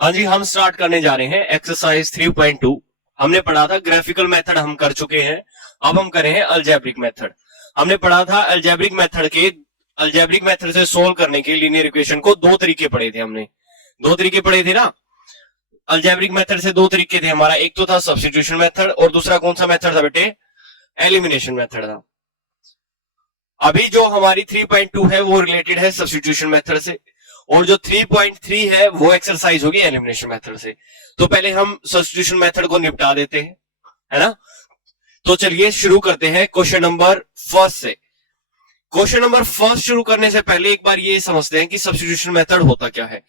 हाँ जी, हम स्टार्ट करने जा रहे हैं एक्सरसाइज 3.2। हमने पढ़ा था ग्राफिकल मेथड, हम कर चुके हैं। अब हम करें हैं अलजेब्रिक मेथड। हमने पढ़ा था अलजेब्रिक मेथड से सोल्व करने के लीनियर इक्वेशन को दो तरीके पढ़े थे हमने। दो तरीके पढ़े थे ना अलजेब्रिक मेथड से। दो तरीके थे हमारा, एक तो था सब्स्टिट्यूशन मेथड और दूसरा कौन सा मेथड था बेटे? एलिमिनेशन मेथड था। अभी जो हमारी 3.2 है वो रिलेटेड है सब्स्टिट्यूशन मेथड से, और जो 3.3 है वो एक्सरसाइज होगी एलिमिनेशन मेथड से। तो पहले हम सब्स्टिट्यूशन मेथड को निपटा देते हैं, है ना। तो चलिए शुरू करते हैं क्वेश्चन नंबर फर्स्ट से। क्वेश्चन नंबर फर्स्ट शुरू करने से पहले एक बार ये समझते हैं कि सब्स्टिट्यूशन मेथड होता क्या है।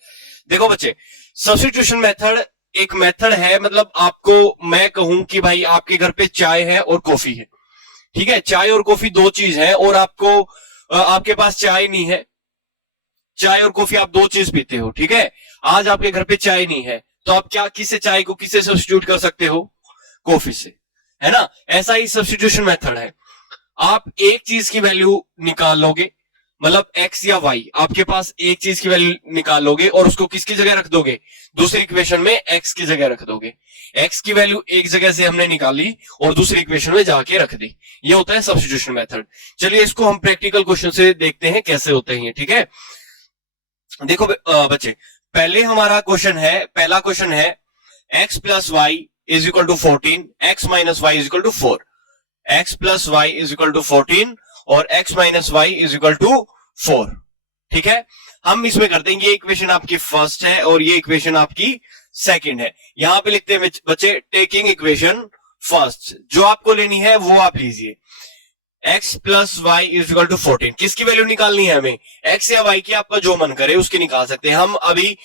देखो बच्चे, सब्स्टिट्यूशन मेथड एक मेथड है, मतलब आपको मैं कहूं कि भाई आपके घर पे चाय है और कॉफी है, ठीक है। चाय और कॉफी दो चीज है, और आपके पास चाय नहीं है। चाय और कॉफी आप दो चीज पीते हो, ठीक है। आज आपके घर पे चाय नहीं है, तो आप क्या किससे चाय को किससे सब्स्टिट्यूट कर सकते हो? कॉफी से, है ना। ऐसा ही सब्स्टिट्यूशन मेथड है। आप एक चीज की वैल्यू निकाल लोगे, मतलब एक्स या वाई, आपके पास एक चीज की वैल्यू निकाल लोगे और उसको किसकी जगह रख दोगे? दूसरी इक्वेशन में एक्स की जगह रख दोगे। एक्स की वैल्यू एक जगह से हमने निकाली और दूसरी इक्वेशन में जाके रख दी। ये होता है सब्स्टिट्यूशन मेथड। चलिए इसको हम प्रैक्टिकल क्वेश्चन से देखते हैं कैसे होते हैं, ठीक है। देखो बच्चे, पहला क्वेश्चन है x plus y is equal to 14, x minus y is equal to 4। x plus y is equal to 14 और x minus y is equal to 4, ठीक है। हम इसमें करते हैं, ये इक्वेशन आपकी फर्स्ट है और ये इक्वेशन आपकी सेकंड है। यहां पे लिखते हैं बच्चे टेकिंग इक्वेशन फर्स्ट, जो आपको लेनी है वो आप लीजिए। x plus y is equal to 14, किसकी वैल्यू निकालनी है हमें? x या y की, आपका जो मन करे उसकी निकाल सकते हैं। हम अभी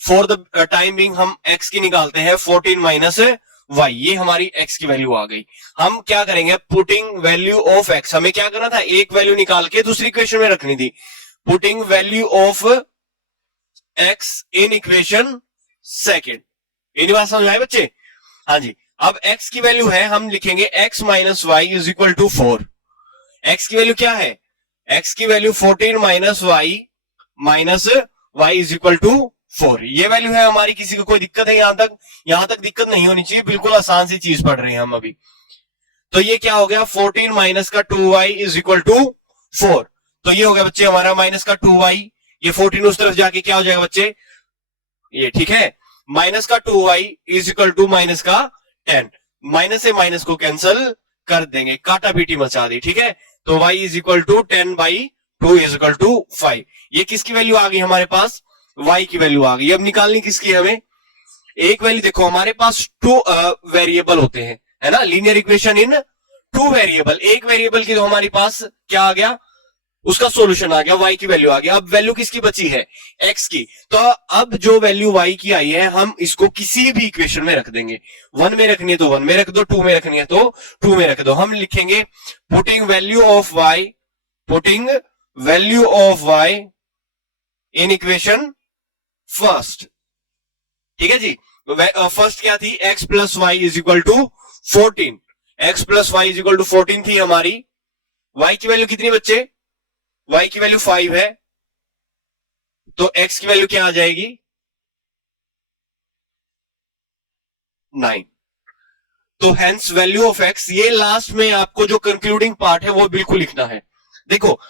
फॉर द टाइम बिंग हम x की निकालते हैं, 14 माइनस y, ये हमारी x की वैल्यू आ गई। हम क्या करेंगे? पुटिंग वैल्यू ऑफ x, हमें क्या करना था? एक वैल्यू निकाल के दूसरी इक्वेशन में रखनी थी। Putting value of x in equation second. ये बात समझ आए बच्चे? हाँ जी। अब x की वैल्यू है, हम लिखेंगे x minus y is equal to 4। x की वैल्यू क्या है? x की value 14 minus y is equal to 4। ये वैल्यू है हमारी। किसी को कोई दिक्कत है यहां तक? यहां तक दिक्कत नहीं होनी चाहिए, बिल्कुल आसान सी चीज पढ़ रहे हैं हम अभी। तो ये क्या हो गया? 14 माइनस का 2y इज इक्वल टू 4। तो ये हो गया बच्चे हमारा माइनस का 2y, ये 14 उस तरफ जाके क्या हो जाएगा बच्चे? ये, ठीक है। माइनस का 2y is equal to minus का 10, माइनस से माइनस को कैंसल कर देंगे, काटा पीटी मचा दी, ठीक है। तो y is equal to 10/2 is equal to 5। ये किसकी वैल्यू आ गई हमारे पास? y की वैल्यू आ गई। अब निकालनी किसकी है हमें? एक वैल्यू, देखो हमारे पास टू वेरिएबल होते हैं, है ना। Linear equation in two variable, एक वेरिएबल की तो हमारे पास क्या आ गया? उसका सॉल्यूशन आ गया, y की वैल्यू आ गया। अब वैल्यू किसकी बची है? x की। तो अब जो वैल्यू y की आई है, हम इसको किसी भी इक्वेशन में रख देंगे। 1 में रखनी है तो 1 में रख दो, 2 में रखनी है तो 2 में रख दो। हम लिखेंगे putting value of y in equation first, ठीक है जी। फर्स्ट क्या थी? x plus y is equal to 14। x plus y is equal to 14 थी हमारी। y की वैल्यू कितनी बच्चे? y की वैल्यू 5 है, तो x की वैल्यू क्या आ जाएगी? 9। तो हेंस वैल्यू ऑफ x, ये लास्ट में आपको जो कंक्लूडिंग पार्ट है वो बिल्कुल लिखना है। देखो,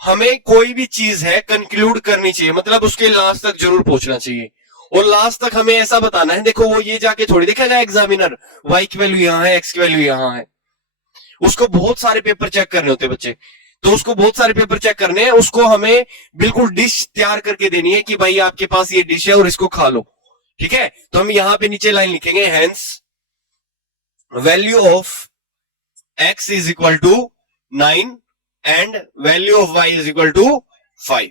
हमें कोई भी चीज है कंक्लूड करनी चाहिए, मतलब उसके लास्ट तक जरूर पहुंचना चाहिए, और लास्ट तक हमें ऐसा बताना है। देखो वो ये जाके थोड़ी देखेगा एग्जामिनर y की वैल्यू यहां है, x की वैल्यू यहां है। उसको बहुत सारे पेपर चेक करने होते हैं बच्चे, तो उसको बहुत सारे पेपर चेक करने हैं। उसको हमें बिल्कुल डिश तैयार करके देनी है कि भाई आपके पास ये डिश है और इसको खा लो, ठीक है। तो हम यहां पे नीचे लाइन लिखेंगे, hence value of x is equal to 9 and value of y is equal to 5।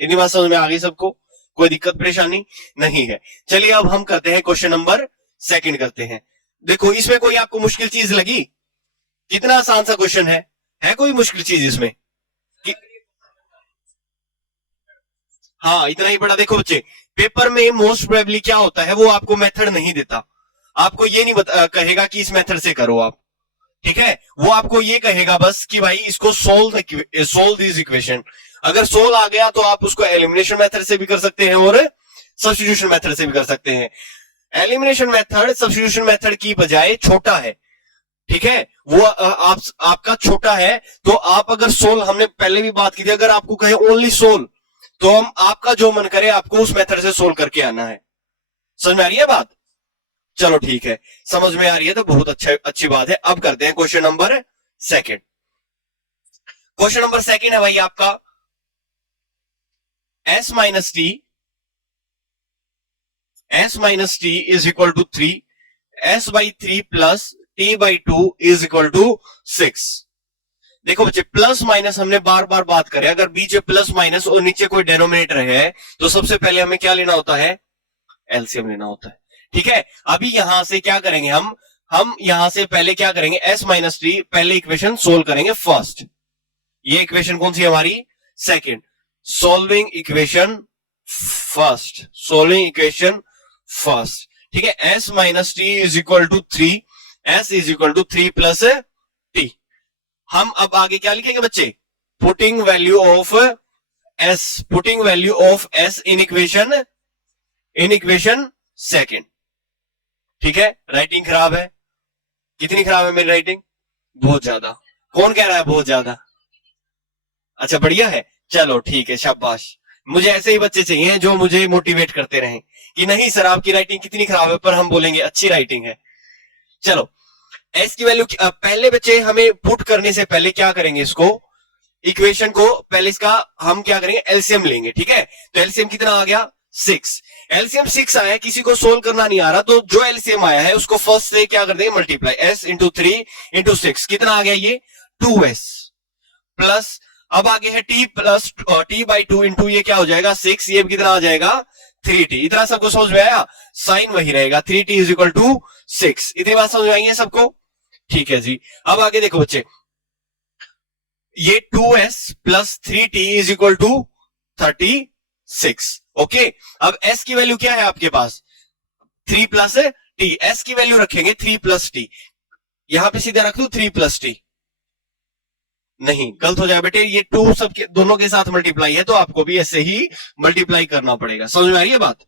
इतनी बात समझ में आ गई सबको? कोई दिक्कत परेशानी नहीं है। चलिए अब हम करते हैं क्वेश्चन नंबर सेकंड करते हैं। देखो, इसमें कोई आपको मुश्किल चीज लगी? कितना आसान सा क्वेश्चन है कोई मुश्किल चीज इसमें? हाँ, इतना ही बड़ा। देखो बच्चे, पेपर में मोस्ट प्रोबेबली क्या होता है, वो आपको मेथड नहीं देता। आपको ये नहीं कहेगा कि इस मेथड से करो आप, ठीक है। वो आपको ये कहेगा बस कि भाई इसको सोल्व दिस इक्वेशन। अगर 16 आ गया तो आप उसको एलिमिनेशन मेथड से भी कर सकते हैं और सब्स्टिट्यूशन मेथड से भी कर सकते हैं। एलिमिनेशन मेथड सब्स्टिट्यूशन मेथड की बजाय छोटा है, ठीक है, वो आपका छोटा है। तो आप अगर 16, हमने पहले भी बात की थी, अगर आपको कहे ओनली 16 तो हम आपका जो मन करे आपको उस मेथड से सोल्व करके आना है। समझ में आ रही है बात? चलो ठीक है, समझ में आ रही है तो बहुत अच्छी बात है। अब करते हैं question number second. Question number second है भाई आपका s minus t is equal to 3, s by 3 plus t by 2 is equal to 6। देखो बच्चे, प्लस माइनस हमने बार बार बात करें, अगर बीच में प्लस माइनस और नीचे कोई डेनोमिनेटर है तो सबसे पहले हमें क्या लेना होता है? एलसीएम लेना होता है, ठीक है। अभी यहां से क्या करेंगे हम यहां से पहले क्या करेंगे? s माइनस टी, पहले इक्वेशन सोल्व करेंगे फर्स्ट। ये इक्वेशन कौन सी है हमारी? सेकंड। सोल्विंग इक्वेशन फर्स्ट, ठीक है। s minus t is equal to 3, s is equal to 3 plus t. हम अब आगे क्या लिखेंगे बच्चे? Putting value of s in equation second, ठीक है। राइटिंग खराब है, कितनी खराब है मेरी राइटिंग? बहुत ज्यादा। कौन कह रहा है बहुत ज्यादा? अच्छा बढ़िया है, चलो ठीक है, शाबाश। मुझे ऐसे ही बच्चे चाहिए जो मुझे मोटिवेट करते रहें कि नहीं सर आपकी राइटिंग कितनी खराब है, पर हम बोलेंगे अच्छी राइटिंग है। चलो, एस की वैल्यू पहले बच्चे हमें पुट करने से पहले क्या करेंगे? इसको इक्वेशन को पहले इसका हम क्या करेंगे? एलसीएम लेंगे, ठीक है। तो एलसीएम कितना आ गया? 6। एलसीएम 6 आया, किसी को सोल्व करना नहीं आ रहा तो जो एलसीएम आया है उसको फर्स्ट से क्या कर देंगे? मल्टीप्लाई। s इंटू 3 इंटू 6 कितना आ गया? ये 2s प्लस, अब आगे है t plus t by 2 into ये क्या हो जाएगा? 6, ये कितना आ जाएगा? 3t। इतना सबको समझ में आया? साइन वही रहेगा, 3t इज इक्वल टू 6। इतनी बात समझ में आई है सबको? ठीक है जी। अब आगे देखो बच्चे, ये 2s plus 3t is equal to 36। Okay, अब s की वैल्यू क्या है आपके पास? 3 प्लस t। s की वैल्यू रखेंगे 3 प्लस t, यहां पे सीधा रख दू 3 प्लस t। नहीं, गलत हो जाए बेटे, ये 2 सबके दोनों के साथ मल्टीप्लाई है तो आपको भी ऐसे ही मल्टीप्लाई करना पड़ेगा। समझ में आ रही है बात?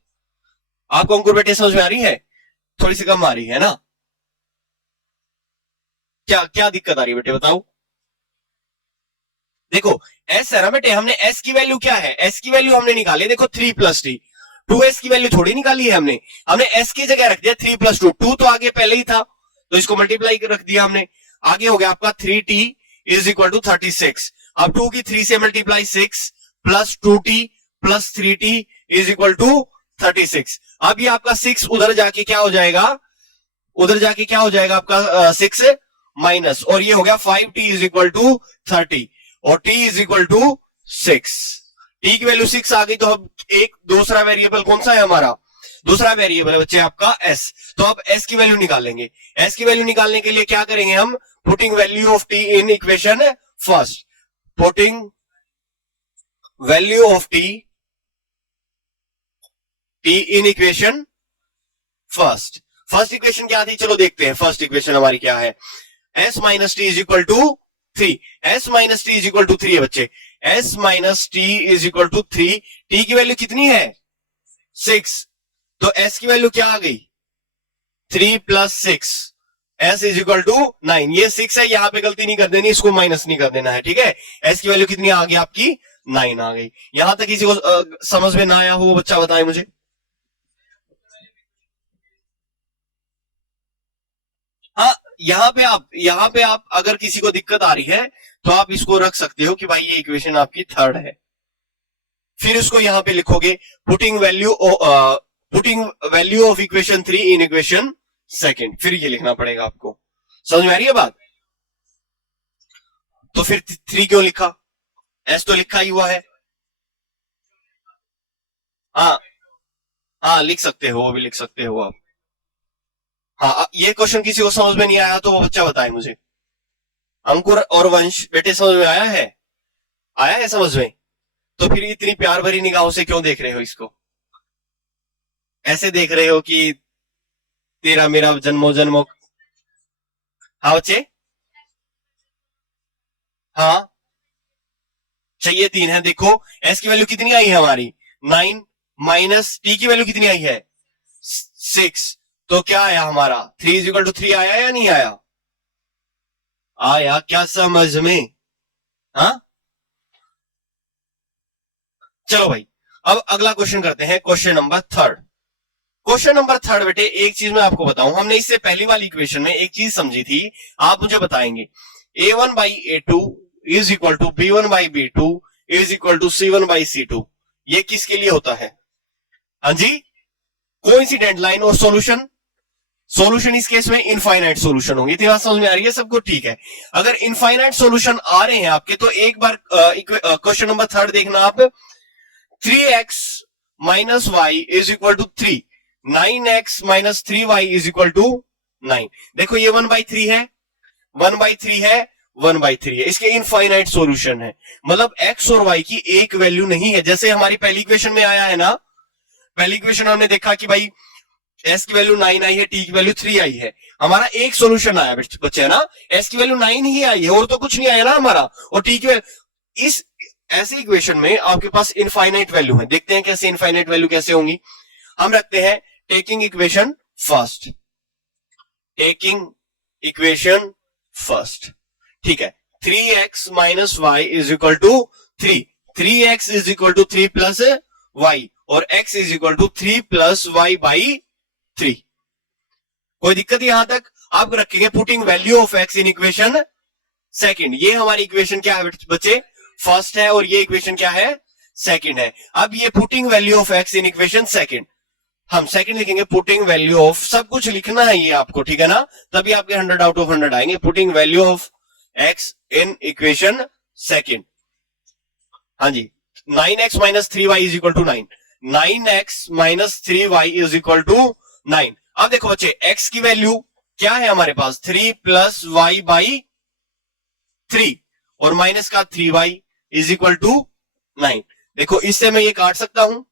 आपको अंकुर बेटे समझ में आ रही है? थोड़ी सी कम आ रही है ना? क्या क्या दिक्कत आ रही है बेटे बताओ? देखो s है ना बेटे, हमने s की वैल्यू क्या है? s की वैल्यू हमने निकाली, देखो 3 प्लस टी। 2s की वैल्यू थोड़ी निकाली है हमने s की जगह रख दिया 3 प्लस 2। 2 तो आगे पहले ही था तो इसको मल्टीप्लाई रख दिया हमने। आगे हो गया आपका 3t इज इक्वल टू 36। अब 2 की 3 से multiply 6 plus 2t plus 3t is equal to 36। अब ये आपका 6 उधर जाके क्या हो जाएगा? उधर जाके क्या हो जाएगा आपका 6 माइनस, और ये हो गया 5t इज इक्वल टू 30 और t is equal to 6। t की वैल्यू 6 आ गई तो अब एक दूसरा वेरिएबल कौन सा है हमारा? दूसरा वेरिएबल है बच्चे आपका s। तो अब s की वैल्यू निकालेंगे। s की वैल्यू निकालने के लिए क्या करेंगे हम? Putting value of t in equation first. Putting value of t in equation first. First equation क्या थी? चलो देखते हैं फर्स्ट इक्वेशन हमारी क्या है। s minus t is equal to 3। s minus t is equal to 3 है बच्चे। s minus t is equal to 3। t की वैल्यू कितनी है? 6। तो s की वैल्यू क्या आ गई? 3 plus 6, s is equal to 9। ये 6 है, यहां पे गलती नहीं कर देनी, इसको माइनस नहीं कर देना है, ठीक है। s की वैल्यू कितनी आ गई आपकी? 9 आ गई। यहां तक किसी को समझ में ना आया हो बच्चा बताए मुझे। हाँ, यहाँ पे आप अगर किसी को दिक्कत आ रही है तो आप इसको रख सकते हो कि भाई ये इक्वेशन आपकी थर्ड है। फिर उसको यहां पे लिखोगे putting value of equation 3 in equation second. फिर ये लिखना पड़ेगा आपको। समझ में आ रही है बात? तो फिर 3 क्यों लिखा? s तो लिखा ही हुआ है। हाँ हाँ, लिख सकते हो, वो भी लिख सकते हो आप। हाँ, ये क्वेश्चन किसी को समझ में नहीं आया तो वो बच्चा बताए मुझे। अंकुर और वंश बेटे समझ में आया है? आया है समझ में? तो फिर इतनी प्यार भरी निगाहों से क्यों देख रहे हो इसको? ऐसे देख रहे हो कि तेरा मेरा जन्मों जन्मों। हाँ बच्चे, हाँ चाहिए 3 है। देखो s की वैल्यू कितनी आई है हमारी 9 माइनस t की वैल्यू कितनी आई है 6, तो क्या आया हमारा 3 = 3 आया या नहीं आया? आया क्या समझ में? हाँ चलो भाई अब अगला क्वेश्चन करते हैं, क्वेश्चन नंबर 3। क्वेश्चन नंबर 3 बेटे एक चीज मैं आपको बताऊं, हमने इससे पहली वाली इक्वेशन में एक चीज समझी थी, आप मुझे बताएंगे a1/a2 is equal to b1/b2 is equal to c1/c2, ये किसके लिए होता है? हाँ जी, कोइंसिडेंट लाइन और सॉल्यूशन। सॉल्यूशन इस केस में इनफाइनाइट सॉल्यूशन होंगे। इतनी बात समझ में आ रही है सबको? ठीक है, अगर इनफाइनाइट सॉल्यूशन आ रहे हैं आपके तो एक बार क्वेश्चन नंबर 3 देखना आप, 3x minus y is equal to 3, 9x minus 3y is equal to 9। देखो ये 1/3 है, 1/3 है, 1/3 है, इसके इनफाइनाइट सॉल्यूशन है, मतलब x और y की एक वैल्यू नहीं है। जैसे हमारी पहली इक्वेशन में आया है ना, पहली इक्वेशन हमने देखा कि भाई s की वैल्यू 9 आई है, t की वैल्यू 3 आई है, हमारा एक सॉल्यूशन आया बच्चे है ना, s की वैल्यू 9 ही आई है और तो कुछ नहीं आया ना हमारा, और t की वैल्यू, इस ऐसी इक्वेशन में आपके पास इनफाइनाइट वैल्यू है। देखते हैं कैसे इनफाइनाइट वैल्यू कैसे होंगी। हम रखते हैं taking equation first, taking equation first, ठीक है, 3x minus y is equal to 3, 3x is equal to 3 plus y और x is equal to 3 plus y by 3। कोई दिक्कत यहां तक? आप रखेंगे putting value of x in equation second. ये हमारी इक्वेशन क्या है बच्चे? फर्स्ट है, और ये इक्वेशन क्या है? सेकंड है। अब ये putting value of x in equation second, हम सेकंड लिखेंगे, पुटिंग वैल्यू ऑफ, सब कुछ लिखना है ये आपको, ठीक है ना, तभी आपके 100 आउट ऑफ 100 आएंगे। Putting value of x in equation second, हाँ जी, 9x minus 3y is equal to 9, 9x minus 3y is equal to 9। अब देखो बच्चे x की वैल्यू क्या है हमारे पास? 3 प्लस वाई बाई 3 और माइनस का 3y इज इक्वल टू 9। देखो इससे मैं ये काट सकता हूं,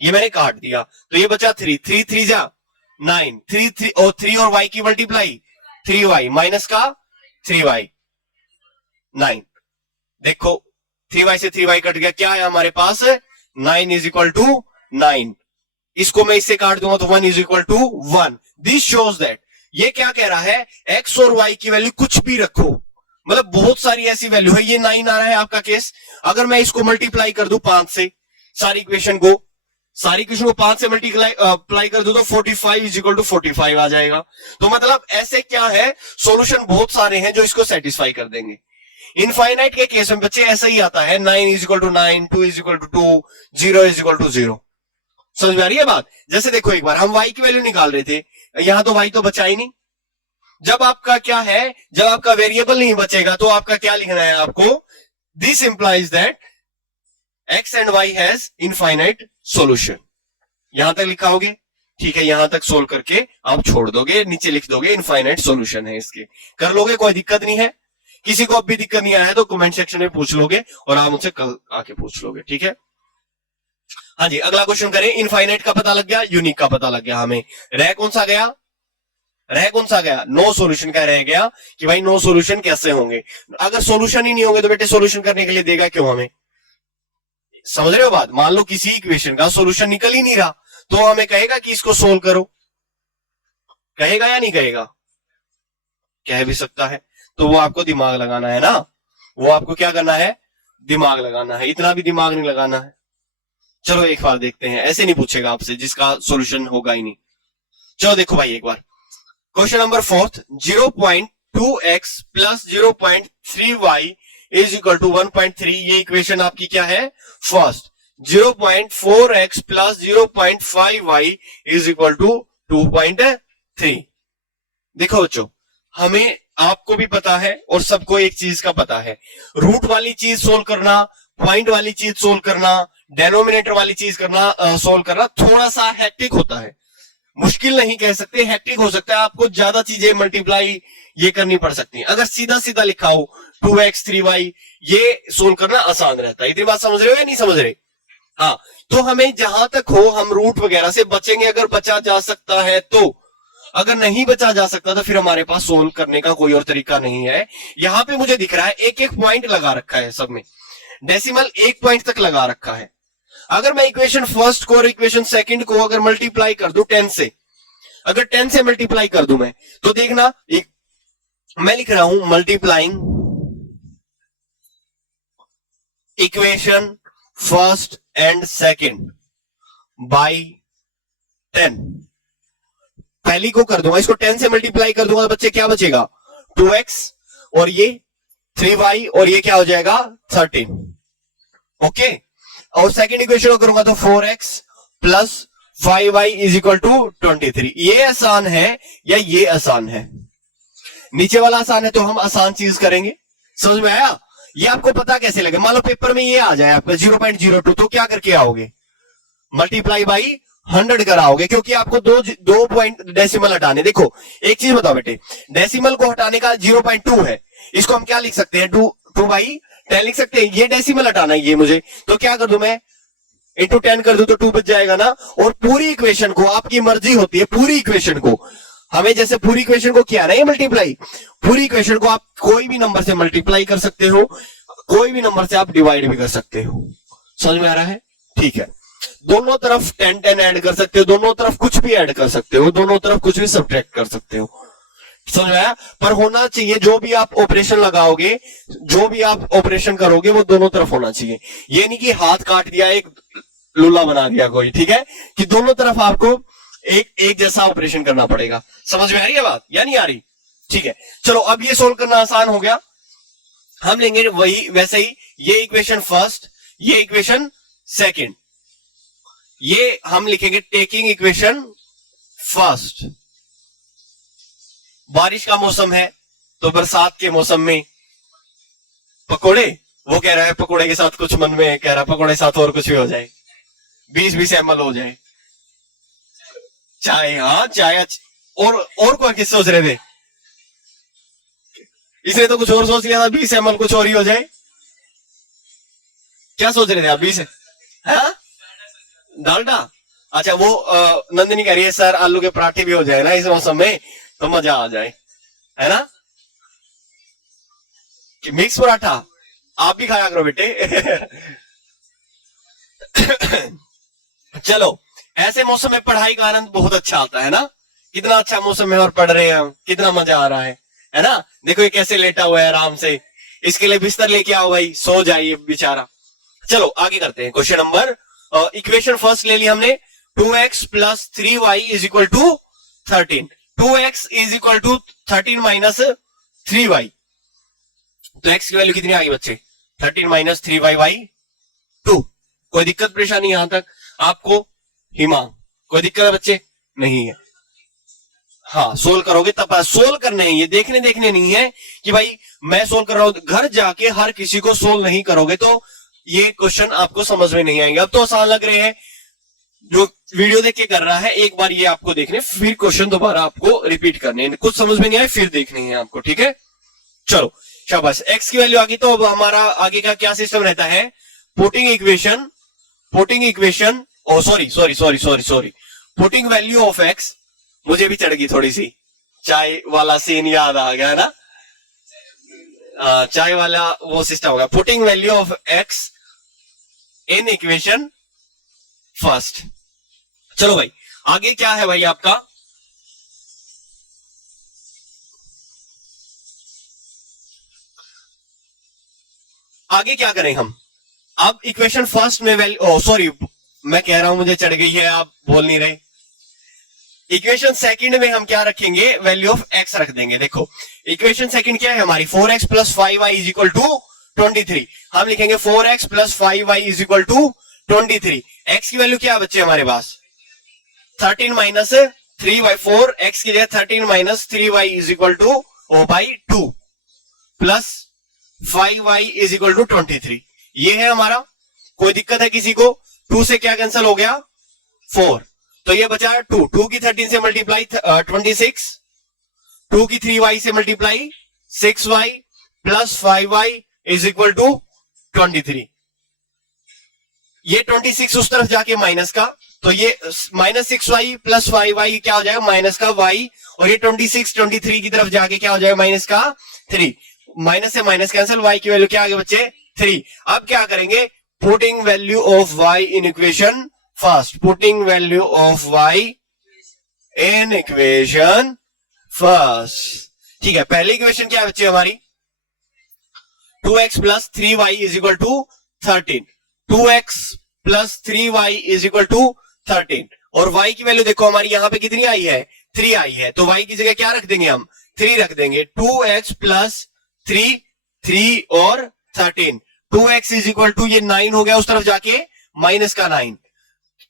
ये मैंने काट दिया, तो ये बचा 3, 3 3 जा 9, 3 और 3 और y की मल्टीप्लाई 3y माइनस का 3y 9। देखो 3y से 3y कट गया, क्या है हमारे पास? 9 इज इक्वल टू 9। इसको मैं इससे काट दूंगा तो 1 is equal to 1। This shows that, ये क्या कह रहा है? x और y की वैल्यू कुछ भी रखो, मतलब बहुत सारी ऐसी वैल्यू है, ये 9 आ रहा है आपका केस, अगर मैं इसको मल्टीप्लाई कर दूं 5 से, सारी इक्वेशन को 5 से मल्टीप्लाई कर दो तो 45 इज इक्वल टू 45 आ जाएगा। तो मतलब ऐसे क्या है, सॉल्यूशन बहुत सारे हैं जो इसको सेटिस्फाई कर देंगे। इनफाइनाइट के केस में बच्चे ऐसा ही आता है, 9 is equal to 9, 2 is equal to 2, 0 is equal to 0। समझ में आ रही है बात? जैसे देखो एक बार हम y की वैल्यू निकाल रहे थे, यहां तो y तो बचा ही नहीं। जब आपका क्या है, जब आपका वेरिएबल नहीं बचेगा तो आपका क्या लिखना है आपको? This implies that x and y has infinite solution. यहां तक लिखा होगे, ठीक है, यहां तक सोल्व करके आप छोड़ दोगे, नीचे लिख दोगे इनफाइनाइट सॉल्यूशन है इसके, कर लोगे, कोई दिक्कत नहीं है। किसी को अब भी दिक्कत नहीं आया है तो कमेंट सेक्शन में पूछ लोगे और आप मुझसे कल आके पूछ लोगे, ठीक है। हाँ जी, अगला क्वेश्चन करें। इनफाइनाइट का पता लग गया, यूनिक का पता लग गया, हमें रह कौन सा गया? रह कौन सा गया? नो सॉल्यूशन का रह गया कि भाई नो सॉल्यूशन कैसे होंगे। अगर सॉल्यूशन ही नहीं होंगे तो बेटे सॉल्यूशन करने के लिए देगा क्यों हमें? समझ रहे हो बात? मान लो किसी इक्वेशन का सॉल्यूशन निकल ही नहीं रहा तो हमें कहेगा कि इसको सोल्व करो, कहेगा या नहीं कहेगा? कह भी सकता है, तो वो आपको दिमाग लगाना है ना, वो आपको क्या करना है? दिमाग लगाना है, इतना भी दिमाग नहीं लगाना है। चलो एक बार देखते हैं, ऐसे नहीं पूछेगा आपसे जिसका सॉल्यूशन होगा ही नहीं। चलो देखो भाई एक बार question number 4, 0.2x plus 0.3y is equal to 1.3। ये इक्वेशन आपकी क्या है? First. 0.4x plus 0.5y is equal to 2.3। देखो बच्चों, हमें आपको भी पता है और सबको एक चीज का पता है, रूट वाली चीज सोल्व करना, पॉइंट वाली चीज सोल्व करना, डेनोमिनेटर वाली चीज करना, सोल्व करना थोड़ा सा हेक्टिक होता है। मुश्किल नहीं कह सकते, हेक्टिक हो सकता है, आपको ज्यादा चीजें मल्टीप्लाई ये करनी पड़ सकती है। अगर सीधा सीधा लिखा हो 2x 3y, ये सोल्व करना आसान रहता है। इतनी बात समझ रहे हो या नहीं समझ रहे? हाँ, तो हमें जहां तक हो हम रूट वगैरह से बचेंगे, अगर बचा जा सकता है तो। अगर नहीं बचा जा सकता तो फिर हमारे पास सोल्व करने का कोई और तरीका नहीं है। यहां पे मुझे दिख रहा है एक एक पॉइंट लगा रखा है सब में, डेसिमल 1 पॉइंट तक लगा रखा है। अगर मैं इक्वेशन फर्स्ट को और इक्वेशन सेकंड को अगर मल्टीप्लाई कर दूं 10 से, अगर 10 से मल्टीप्लाई कर दूं मैं, तो देखना मैं लिख रहा हूं multiplying equation first and second by 10। पहली को कर दूंगा, इसको 10 से मल्टीप्लाई कर दूंगा तो बच्चे क्या बचेगा 2x और ये 3y और ये क्या हो जाएगा 13। ओके, और सेकंड इक्वेशन को करूंगा तो 4x plus 5y is equal to 23। ये आसान है या ये आसान है? नीचे वाला आसान है तो हम आसान चीज करेंगे। समझ में आया? ये आपको पता कैसे लगे? मान लो पेपर में ये आ जाए आपका 0.02 तो क्या करके आओगे? मल्टीप्लाई बाई 100 कराओगे, क्योंकि आपको दो पॉइंट डेसिमल हटाने। देखो एक चीज बताओ बेटे, डेसिमल को हटाने का 0.2 है, इसको हम क्या लिख सकते हैं 2 बाई 10 लिख सकते हैं। ये डेसिमल हटाना है ये मुझे, तो क्या कर दूं मैं इंटू 10 कर दूं तो 2 बच जाएगा ना। और पूरी इक्वेशन को आपकी मर्जी होती है, पूरी इक्वेशन को हमें जैसे पूरी इक्वेशन को किया ना ये मल्टीप्लाई, पूरी इक्वेशन को आप कोई भी नंबर से मल्टीप्लाई कर सकते हो, कोई भी नंबर से आप डिवाइड भी कर सकते हो। समझ में आ रहा है? ठीक है, दोनों तरफ 10 ऐड कर सकते हो, दोनों तरफ कुछ भी ऐड कर सकते हो, दोनों तरफ कुछ भी सब्ट्रैक्ट कर सकते हो। समझ में आया? पर होना चाहिए जो भी आप ऑपरेशन लगाओगे, जो भी आप ऑपरेशन करोगे वो दोनों तरफ होना चाहिए। ये नहीं कि हाथ काट दिया एक लूला बना दिया कोई, ठीक है, कि दोनों तरफ आपको एक जैसा ऑपरेशन करना पड़ेगा। समझ में आ रही है बात या नहीं आ रही? ठीक है, चलो अब ये सोल्व करना आसान हो गया। हम लेंगे वही वैसे ही ये इक्वेशन फर्स्ट, ये इक्वेशन सेकंड, ये हम लिखेंगे टेकिंग इक्वेशन फर्स्ट। बारिश का मौसम है तो बरसात के मौसम में पकोड़े, वो कह रहा है पकोड़े के साथ कुछ मन में कह रहा है पकोड़े के साथ और कुछ भी हो जाए, 20-20 ml हो जाए चाय। हाँ चाय, और कौन किस सोच रहे थे? इसने तो कुछ और सोच लिया था, 20 ml कुछ और ही हो जाए। क्या सोच रहे थे आप? 20 हाँ डालडा। अच्छा वो नंदिनी कह रही है सर आलू के पराठे भी हो जाए ना इस मौसम में तो मजा आ जाए, है ना? कि मिक्स पराठा आप भी खाया करो बेटे। चलो, ऐसे मौसम में पढ़ाई का आनंद बहुत अच्छा आता है ना। कितना अच्छा मौसम है और पढ़ रहे हैं हम, कितना मजा आ रहा है ना? देखो ये कैसे लेटा हुआ है आराम से, इसके लिए बिस्तर लेके आओ भाई, सो जाइए बेचारा। चलो आगे करते हैं क्वेश्चन नंबर। इक्वेशन फर्स्ट ले ली हमने, 2x plus 3y is equal to 13। 2x is equal to 13 minus 3y, तो x की वैल्यू कितनी आ गई बच्चे? 13 माइनस 3y बाई 2। कोई दिक्कत परेशानी यहां तक आपको? हिमा कोई दिक्कत है बच्चे? नहीं है। हाँ सोल्व करोगे तब सोल्व करने, ये देखने नहीं है कि भाई मैं सोल्व कर रहा हूं। घर जाके हर किसी को सोल्व नहीं करोगे तो ये क्वेश्चन आपको समझ में नहीं आएंगे। अब तो आसान लग रहे हैं, जो वीडियो देख के कर रहा है एक बार ये आपको देखने, फिर क्वेश्चन दोबारा आपको रिपीट करने, कुछ समझ में नहीं आए फिर देखने हैं आपको, ठीक है? चलो शाबाश, x की वैल्यू आ गई तो अब हमारा आगे का क्या सिस्टम रहता है? Putting equation sorry putting value of x। मुझे भी चढ़ गई थोड़ी सी, चाय वाला सीन याद आ गया ना, चाय वाला वो सिस्टम होगा। Putting value of x in equation first. चलो भाई आगे क्या है भाई आपका? आगे क्या करें हम? अब इक्वेशन फर्स्ट में वैल्यू, सॉरी मैं कह रहा हूं मुझे चढ़ गई है, आप बोल नहीं रहे। इक्वेशन सेकंड में हम क्या रखेंगे? वैल्यू ऑफ x रख देंगे। देखो इक्वेशन सेकंड क्या है हमारी? 4x plus 5y is equal to 23। हम लिखेंगे 4x plus 5y is equal to 23। x की वैल्यू क्या बच्चे हमारे पास? 13 माइनस 3y। 4x की जगह 13 minus 3y is equal to ओ by 2 plus 5y is equal to 23। ये है हमारा। कोई दिक्कत है किसी को? 2 से क्या कैंसिल हो गया? 4, तो ये बचा 2 की 13 से मल्टीप्लाई 26, 2 की 3y से multiply 6y plus 5y is equal to 23। ये 26 उस तरफ जाके माइनस का, तो ये माइनस 6y प्लस 5y क्या हो जाएगा? माइनस का y। और ये 23 की तरफ जाके क्या हो जाएगा? माइनस का 3। माइनस से माइनस कैंसिल, y की वैल्यू क्या आ गई बच्चे? 3। अब क्या करेंगे, putting value of y in equation first, putting value of y in equation first. ठीक है, पहली इक्वेशन क्या बच्चे हमारी, 2x plus 3y is equal to 13, 2x plus 3y is equal to 13, और y की वैल्यू देखो हमारी यहां पे कितनी आई है, 3 आई है, तो y की जगह क्या रख देंगे हम, 3 रख देंगे। 2x प्लस 3, 3 और 13, 2x इज इक्वल टू ये 9 हो गया उस तरफ जाके माइनस का 9,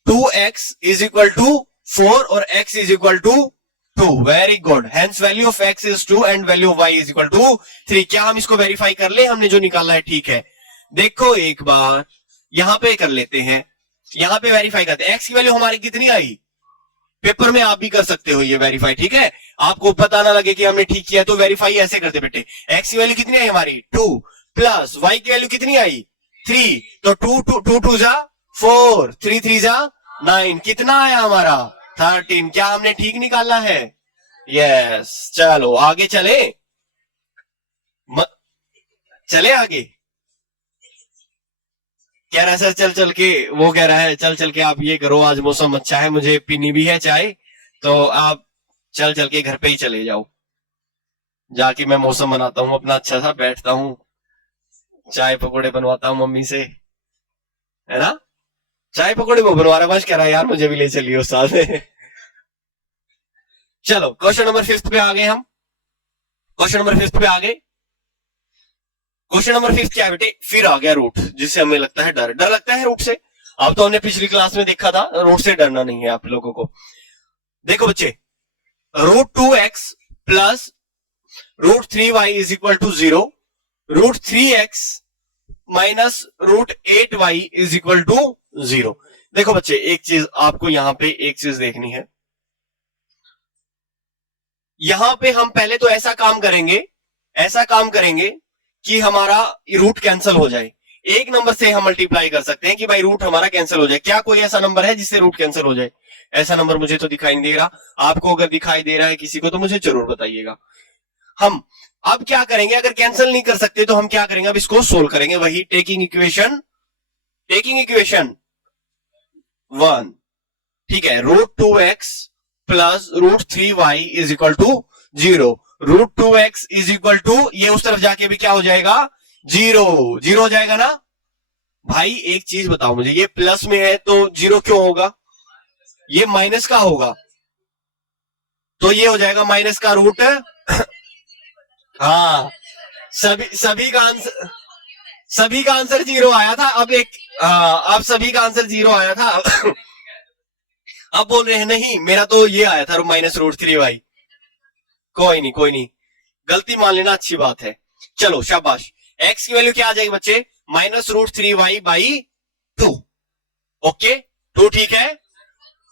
2x इज इक्वल टू 4 और x is equal to 2। Very good, hence value of x is 2 and value of y is equal to 3। क्या हम इसको वेरीफाई कर ले, हमने जो निकाला है ठीक है। देखो एक बार यहां पे कर लेते हैं, यहां पे वेरीफाई करते हैं, x की वैल्यू हमारी कितनी आई, पेपर में आप भी कर सकते हो ये वेरीफाई, ठीक है, आपको पता ना लगे कि हमने ठीक किया तो वेरीफाई ऐसे करते बेटे। x की वैल्यू कितनी आई हमारी 2 प्लस y की वैल्यू कितनी आई 3, तो 2 2 जा 4, 3 3 जा 9, कितना आया हमारा 13। क्या हमने ठीक निकाला है, यस। चलो आगे चले, चले आगे, कह रहा है सर चल चल के, वो कह रहा है चल चल के आप ये करो, आज मौसम अच्छा है, मुझे पीनी भी है चाय, तो आप चल चल के घर पे ही चले जाओ, जाके मैं मौसम बनाता हूँ अपना अच्छा सा, बैठता हूँ, चाय पकौड़े बनवाता हूँ मम्मी से, है ना, चाय पकौड़े वो बनवा रहा है, बस कह रहा है यार मुझे भी ले चलिए उस साथ में। चलो क्वेश्चन नंबर 5 पे आ गए हम, क्वेश्चन नंबर 5 पे आ गए। क्वेश्चन नंबर 5 क्या है बेटे, फिर आ गया रूट, जिससे हमें लगता है डर, डर लगता है रूट से। अब तो हमने पिछली क्लास में देखा था, रूट से डरना नहीं है आप लोगों को। देखो बच्चे, √2x plus √3y is equal to 0, √3x minus √8y is equal to 0। देखो बच्चे, एक चीज आपको यहां पे एक चीज देखनी है, यहां पे हम पहले तो ऐसा काम करेंगे कि हमारा रूट कैंसिल हो जाए। एक नंबर से हम मल्टीप्लाई कर सकते हैं कि भाई रूट हमारा कैंसिल हो जाए। क्या कोई ऐसा नंबर है जिससे रूट कैंसिल हो जाए? ऐसा नंबर मुझे तो दिखाई नहीं दे रहा, आपको अगर दिखाई दे रहा है किसी को तो मुझे जरूर बताइएगा। हम अब क्या करेंगे, अगर कैंसिल नहीं कर सकते तो हम क्या करेंगे, अब इसको सोल्व करेंगे, वही टेकिंग इक्वेशन 1, ठीक है, √2x plus √3y is equal to 0, √2x is equal to, ये उस तरफ जाके भी क्या हो जाएगा 0 हो जाएगा ना भाई। एक चीज बताओ मुझे, ये प्लस में है तो 0 क्यों होगा, ये माइनस का होगा तो ये हो जाएगा माइनस का रूट। हाँ, सभी का आंसर 0 आया था। अब सभी का आंसर 0 आया था। अब बोल रहे हैं नहीं मेरा तो ये आया था -√3y। कोई नहीं, गलती मान लेना अच्छी बात है। चलो शाबाश, x की वैल्यू क्या आ जाएगी बच्चे, -√3y बाई 2। ओके, 2 ठीक है,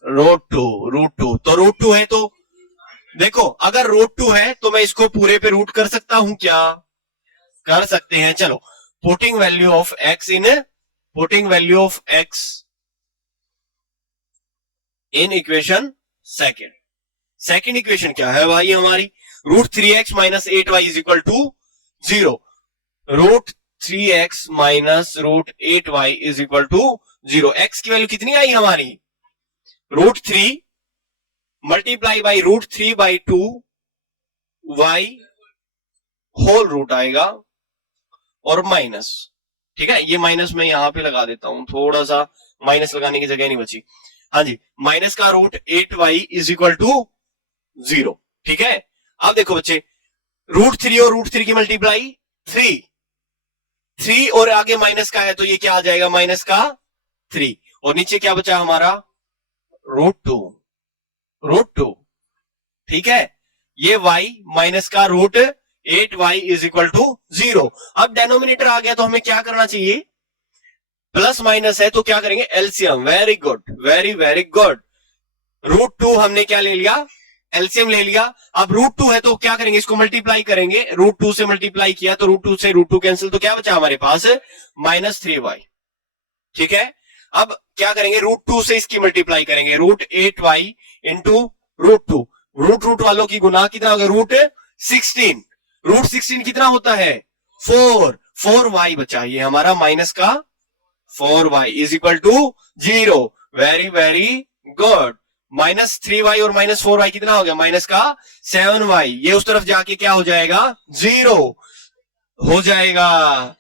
√2 तो √2 है, तो देखो अगर √2 है तो मैं इसको पूरे पे रूट कर सकता हूं क्या, कर सकते हैं। चलो, putting value of x in equation second equation क्या है भाई हमारी, √3x minus 8y is equal to 0, √3x minus √8y is equal to 0। x की वैल्यू कितनी आई हमारी, √3 multiply by √3 by 2 y whole root आएगा और माइनस, ठीक है, ये माइनस मैं यहां पे लगा देता हूं, थोड़ा सा माइनस लगाने की जगह नहीं बची। हाँ जी, माइनस का √8y इज इक्वल टू 0, ठीक है। अब देखो बच्चे, √3 और √3 की मल्टीप्लाई 3 और आगे माइनस का है तो ये क्या आ जाएगा, माइनस का 3, और नीचे क्या बचा हमारा √2, ठीक है। ये y माइनस का √8y इज इक्वल टू 0। अब डेनोमिनेटर आ गया तो हमें क्या करना चाहिए, प्लस माइनस है तो क्या करेंगे, LCM. Very good, very good. √2 हमने क्या ले लिया, एलसीएम ले लिया। अब √2 है तो क्या करेंगे, इसको मल्टीप्लाई करेंगे, √2 से मल्टीप्लाई किया तो √2 से √2 कैंसिल, तो क्या बचा हमारे पास -3y, ठीक है। अब क्या करेंगे, √2 से इसकी मल्टीप्लाई करेंगे, √8y इंटू √2, रूट वालों की गुना कितना होगा, √16 कितना होता है 4, 4y बचा, ये हमारा माइनस का 4y is equal to 0। Very very good. Minus 3y और माइनस 4y कितना हो गया, माइनस का 7y। ये उस तरफ जाके क्या हो जाएगा, 0 हो जाएगा।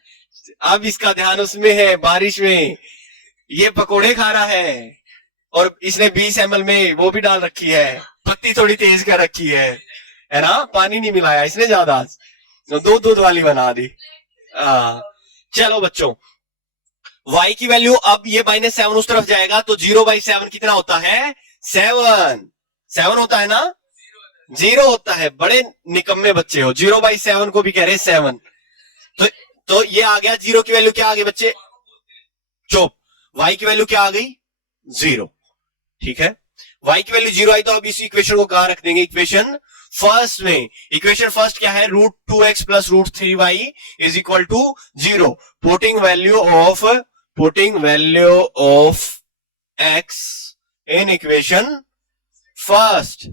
अब इसका ध्यान उसमें है, बारिश में ये पकोड़े खा रहा है और इसने 20 ml में वो भी डाल रखी है, पत्ती थोड़ी तेज कर रखी है ना, पानी नहीं मिलाया इसने ज्यादा, दो दूध वाली बना दी। चलो बच्चों, y की वैल्यू अब ये -7 उस तरफ जाएगा तो 0/7 कितना होता है, 7 होता है ना, 0 होता है। बड़े निकम्मे बच्चे हो, 0/7 को भी कह रहे 7। तो ये आ गया, 0 की वैल्यू क्या आ गई बच्चे, चुप, y की वैल्यू क्या आ गई, 0। ठीक है, y की वैल्यू 0 आई तो अब इस इक्वेशन को कहां रख देंगे, इक्वेशन फर्स्ट में। इक्वेशन फर्स्ट क्या है, √2x + √3y is equal to 0। Putting value of x in equation first,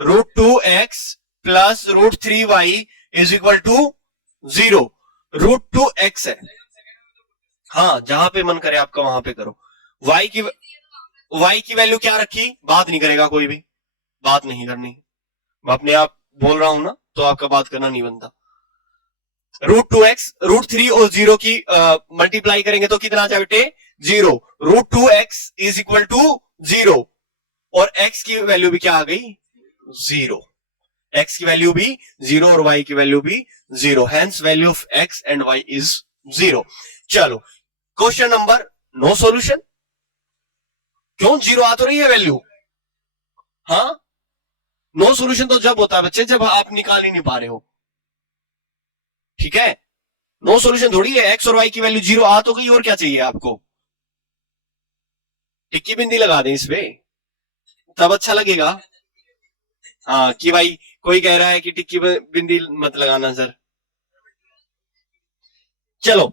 √2x + √3y is equal to 0। √2x है, हाँ जहां पे मन करे आपका वहां पे करो। y की वैल्यू क्या रखी, बात नहीं करेगा कोई भी, बात नहीं करनी, मैं अपने आप बोल रहा हूं ना तो आपका बात करना नहीं बनता। √2x, √3 और 0 की मल्टीप्लाई करेंगे तो कितना आ जाए बेटे, 0। √2x इज इक्वल टू 0 और x की वैल्यू भी क्या आ गई, 0। x की वैल्यू भी 0 और y की वैल्यू भी 0, hence value of x and y is 0। चलो क्वेश्चन नंबर, नो सॉल्यूशन, क्यों 0 आ तो रही है वैल्यू, हाँ नो सॉल्यूशन तो जब होता है बच्चे जब आप निकाल ही नहीं पा रहे हो, ठीक है, नो सॉल्यूशन थोड़ी है। x और y की वैल्यू 0 आ तो गई, और क्या चाहिए आपको, टिक्की बिंदी लगा दें इस पे तब अच्छा लगेगा। हाँ कि भाई कोई कह रहा है कि टिक्की बिंदी मत लगाना सर। चलो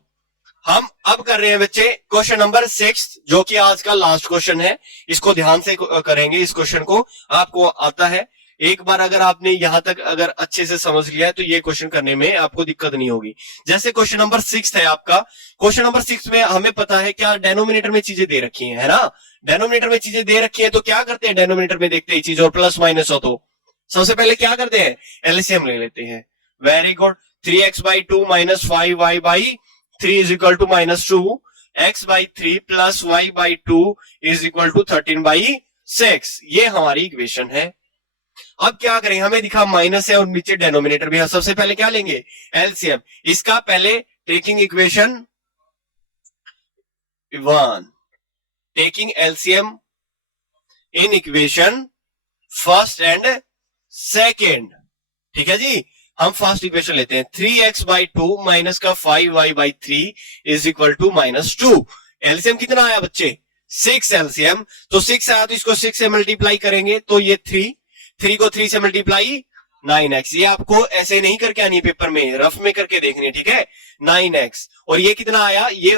हम अब कर रहे हैं बच्चे क्वेश्चन नंबर 6, जो कि आज का लास्ट क्वेश्चन है। इसको ध्यान से करेंगे, इस क्वेश्चन को आपको आता है, एक बार अगर आपने यहां तक अगर अच्छे से समझ लिया है तो ये क्वेश्चन करने में आपको दिक्कत नहीं होगी। जैसे क्वेश्चन नंबर 6 है आपका, क्वेश्चन नंबर 6 में हमें पता है क्या, डेनोमिनेटर में चीजें दे रखी है ना, डेनोमिनेटर में चीजें दे रखी है तो क्या करते हैं, डेनोमिनेटर में देखते ही चीज और प्लस माइनस हो तो सबसे पहले क्या करते हैं, एलसीएम ले लेते हैं। Very good, 3x/2 - 5y/3 is equal to -2, x/3 + y/2 is equal to 13/6। ये हमारी इक्वेशन है। अब क्या करें, हमें दिखा माइनस है और नीचे डेनोमिनेटर भी है, सबसे पहले क्या लेंगे, एलसीएम। इसका पहले taking equation 1, taking LCM in equation first and second, ठीक है जी। हम फर्स्ट इक्वेशन लेते हैं, 3x/2 माइनस का 5y/3 is equal to -2। LCM कितना आया बच्चे, 6 एलसीएम, तो 6 आया तो इसको 6 से मल्टीप्लाई करेंगे तो ये 3 को 3 से मल्टीप्लाई 9x। ये आपको ऐसे नहीं करके आनी है पेपर में, रफ में करके देखनी है, ठीक है, 9x। और ये कितना आया, ये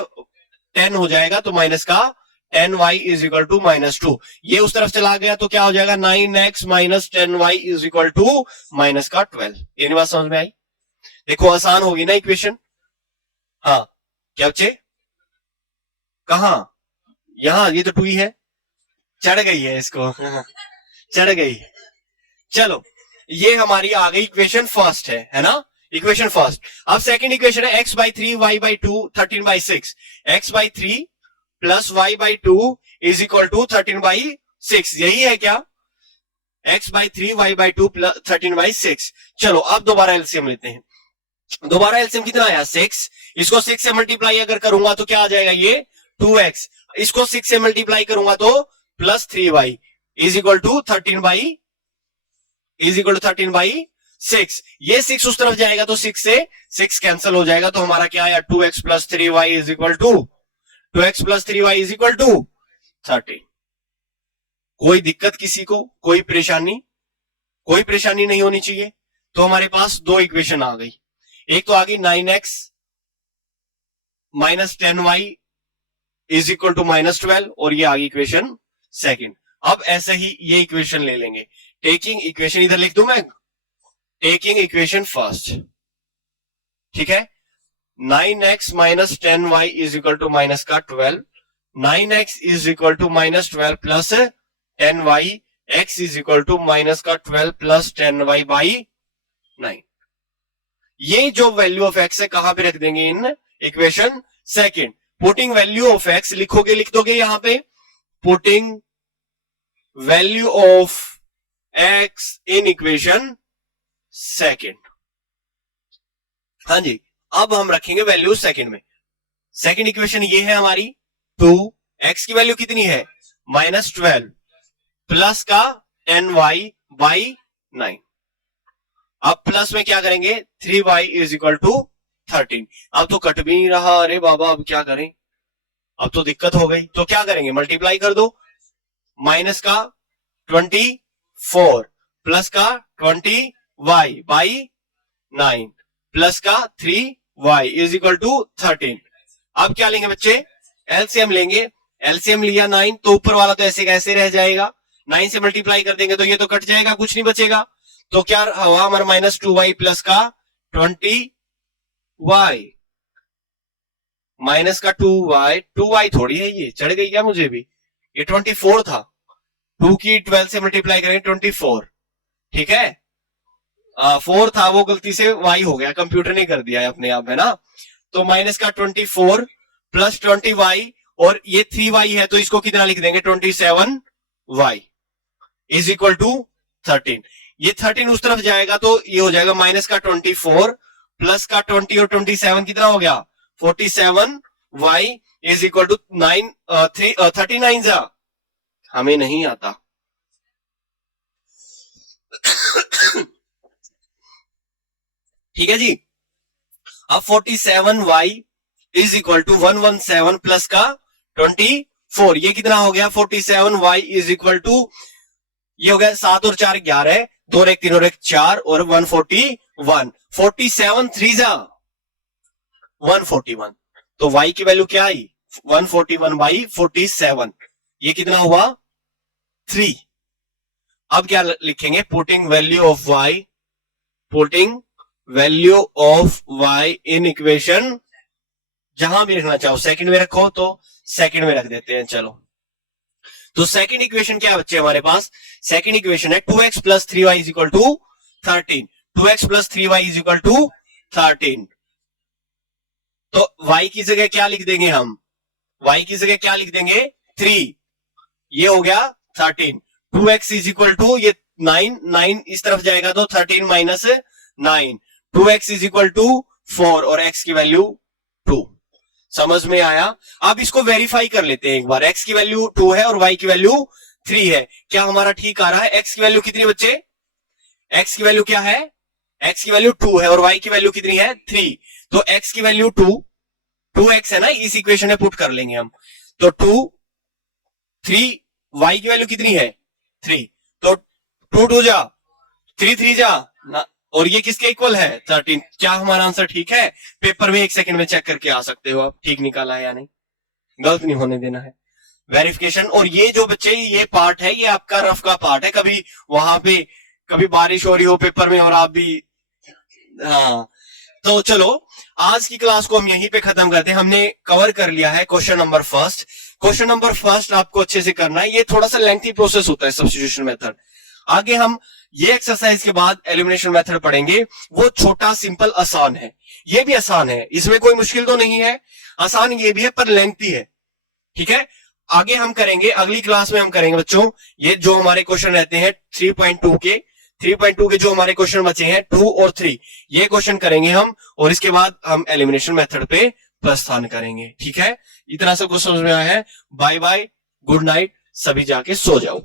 10 हो जाएगा तो माइनस का 10y इज इक्वल टू -2। ये उस तरफ चला गया तो क्या हो जाएगा, 9x - 10y is equal to minus का 12। ये बात समझ में आई, देखो आसान होगी ना इक्वेशन। हाँ क्या बच्चे, कहा, यहां ये तो 2 ही है, चढ़ गई है इसको चढ़ गई। चलो ये हमारी आ गई इक्वेशन फर्स्ट है ना, इक्वेशन फर्स्ट। अब सेकंड इक्वेशन है x/3 y/2 13/6, x/3 + y/2 is equal to 13/6, यही है क्या, x/3 y/2 + 13/6। चलो अब दोबारा एलसीएम लेते हैं, दोबारा एलसीएम कितना आया, 6। इसको 6 से मल्टीप्लाई अगर करूंगा तो क्या आ जाएगा, ये 2x। इसको 6 से मल्टीप्लाई करूंगा तो +3y इज इक्वल टू 13/6। ये 6 उस तरफ जाएगा तो 6 से 6 कैंसिल हो जाएगा, तो हमारा क्या आया, 2x + 3y is equal to 2x + 3y is equal to 13। कोई दिक्कत किसी को, कोई परेशानी, कोई परेशानी नहीं होनी चाहिए। तो हमारे पास दो इक्वेशन आ गई, एक तो आ गई 9x - 10y is equal to -12, और ये आ गई इक्वेशन सेकंड। अब ऐसे ही ये इक्वेशन ले लेंगे, टेकिंग इक्वेशन, इधर लिख दूं मैं, टेकिंग इक्वेशन फर्स्ट, ठीक है। 9x minus 10y is equal to minus का 12, 9x is equal to minus 12 plus 10y, x is equal to minus का 12 प्लस 10y बाई 9। ये जो वैल्यू ऑफ x है कहां पे रख देंगे? इन equation second. Putting value of x लिखोगे, लिख दोगे यहां पे putting value of x in equation second. हाँ जी, अब हम रखेंगे वैल्यू सेकंड में। सेकंड इक्वेशन ये है हमारी 2x की वैल्यू कितनी है? माइनस 12 प्लस का 10y बाई 9। अब प्लस में क्या करेंगे? 3y is equal to 13। अब तो कट भी नहीं रहा, अरे बाबा अब क्या करें? अब तो दिक्कत हो गई, तो क्या करेंगे? मल्टीप्लाई कर दो। माइनस का 24 प्लस का 20y बाई 9 प्लस का 3y इज इक्वल टू 13। अब क्या लेंगे बच्चे? एलसीएम लेंगे। एलसीएम लिया 9, तो ऊपर वाला तो ऐसे कैसे रह जाएगा, 9 से मल्टीप्लाई कर देंगे तो ये तो कट जाएगा, कुछ नहीं बचेगा। तो क्या हुआ हमारा? माइनस 2y प्लस का 20y, माइनस का 2y थोड़ी है, ये चढ़ गई क्या मुझे भी? ये 24 था, 2 की 12 से मल्टीप्लाई करेंगे 24, ठीक है। 4 था वो गलती से y हो गया, कंप्यूटर ने कर दिया है अपने आप, है ना। तो माइनस का 24 प्लस 20y और ये 3y है तो इसको कितना लिख देंगे? 27y is equal to 13। ये 13 उस तरफ जाएगा तो ये हो जाएगा माइनस का 24 प्लस का 20 और 27 कितना हो गया? 47y इज इक्वल टू 39 जा, हमें नहीं आता। ठीक है जी। अब 47y is equal to 117 plus का 24, ये कितना हो गया? 47y इज इक्वल टू, ये हो गया 7 और 4 11, 2 और 1 3 और 1 4 और 141, 47 3 जा 141। तो y की वैल्यू क्या आई? 141 बाई 47, ये कितना हुआ? 3। अब क्या लिखेंगे? Putting value of y, putting value of y in equation, जहां भी रखना चाहो, सेकंड में रखो तो सेकंड में रख देते हैं। चलो, तो सेकंड इक्वेशन क्या बच्चे हमारे पास? सेकंड इक्वेशन है 2x plus 3y is equal to 13, 2x plus 3y is equal to 13। तो y की जगह क्या लिख देंगे हम? y की जगह क्या लिख देंगे? 3, ये हो गया 13। 2x इज इक्वल टू, ये 9 इस तरफ जाएगा तो 13 minus 9, 2x is equal to 4 और x की वैल्यू 2। समझ में आया? अब इसको वेरीफाई कर लेते हैं एक बार। x की वैल्यू 2 है और y की वैल्यू 3 है, क्या हमारा ठीक आ रहा है? x की वैल्यू कितनी बच्चे? x की वैल्यू क्या है? x की वैल्यू 2 है और y की वैल्यू कितनी है? 3। तो x की वैल्यू 2x है ना, इस इक्वेशन में पुट कर लेंगे हम। तो 2 3, y की वैल्यू कितनी है? 3। तो 2 2 जा 3 3 जा ना, और ये किसके इक्वल है? 13। क्या हमारा आंसर ठीक है? पेपर में 1 सेकंड में चेक करके आ सकते हो आप, ठीक निकाला है या नहीं, गलत नहीं होने देना है। वेरिफिकेशन। और ये जो बच्चे ये पार्ट है, ये आपका रफ का पार्ट है, कभी वहां पे कभी बारिश हो रही हो पेपर में और आप भी, हाँ। तो चलो आज की क्लास को हम यहीं पे खत्म करते हैं। हमने कवर कर लिया है question number first. Question number first आपको अच्छे से करना है, ये थोड़ा सा लेंथी प्रोसेस होता है सब्स्टिट्यूशन मेथड। आगे हम ये एक्सरसाइज के बाद एलिमिनेशन मेथड पढ़ेंगे, वो छोटा सिंपल आसान है, ये भी आसान है, इसमें कोई मुश्किल तो नहीं है, आसान ये भी है पर लेंथी है, ठीक है। आगे हम करेंगे, अगली क्लास में हम करेंगे बच्चों, ये जो हमारे क्वेश्चन रहते हैं 3.2 के जो हमारे क्वेश्चन बचे हैं 2 और 3, ये क्वेश्चन करेंगे हम, और इसके बाद हम एलिमिनेशन मेथड पे प्रस्थान करेंगे, ठीक है। इतना सब कुछ समझ में आया है? बाय बाय, गुड नाइट, सभी जाके सो जाओ।